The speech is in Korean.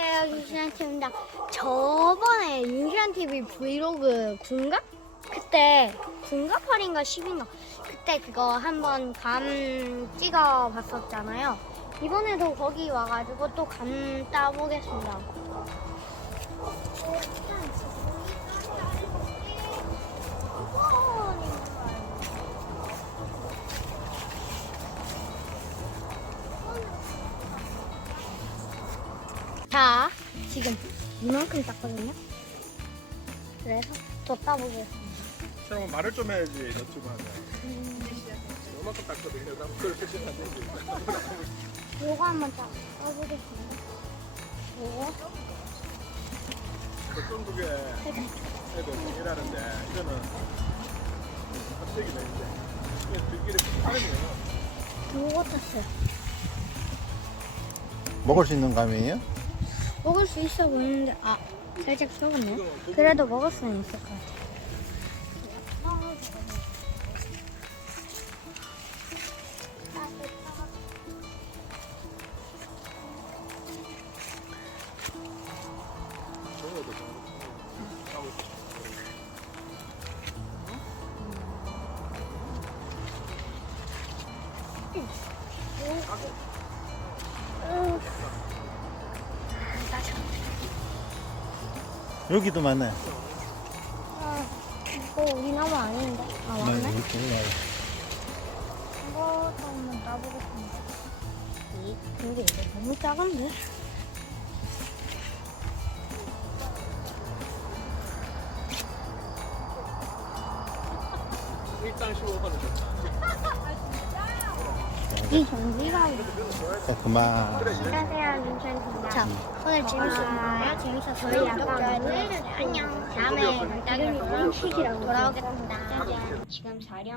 안녕하세요 윤시안TV입니다. 저번에 윤시안TV 브이로그 군갑? 그때 군갑 8인가 10인가? 그때 그거 한번 감 찍어 봤었잖아요. 이번에도 거기 와가지고 또 감 따보겠습니다 자, 지금 이만큼 땄거든요. 그래서 더 따보겠습니다. 형 말을 좀 해야지 너튜브 하면 요만큼 땄거든요 나 그걸 표시는 안 되지 요거 한번 따, 따보겠습니다. 요거 보통 그게 애들 일하는데 이거는 갑자기 되는데 이게 들기를 빠르네요 요거 땄어요. 먹을 수 있는 감이에요? 먹을 수 있어 보이는데 아 살짝 썩었네. 그래도 먹을 수는 있을 것 같아. 정 여기도 많네. 아, 이거 우리 나무 아닌데? 아 네, 맞네. 이렇게 올라와. 이것도 한번 따보겠습니다. 이 근데 이거 너무 작은데? 일단 15번은 좋다 이 전기가 자, 그만. 안녕하세요, 윤찬입니다. 자, 오늘 재밌었나요? 재밌었어요. 저희 구독자들 안녕. 다음에 이름이 원식이랑 돌아오겠습니다. 지금 4령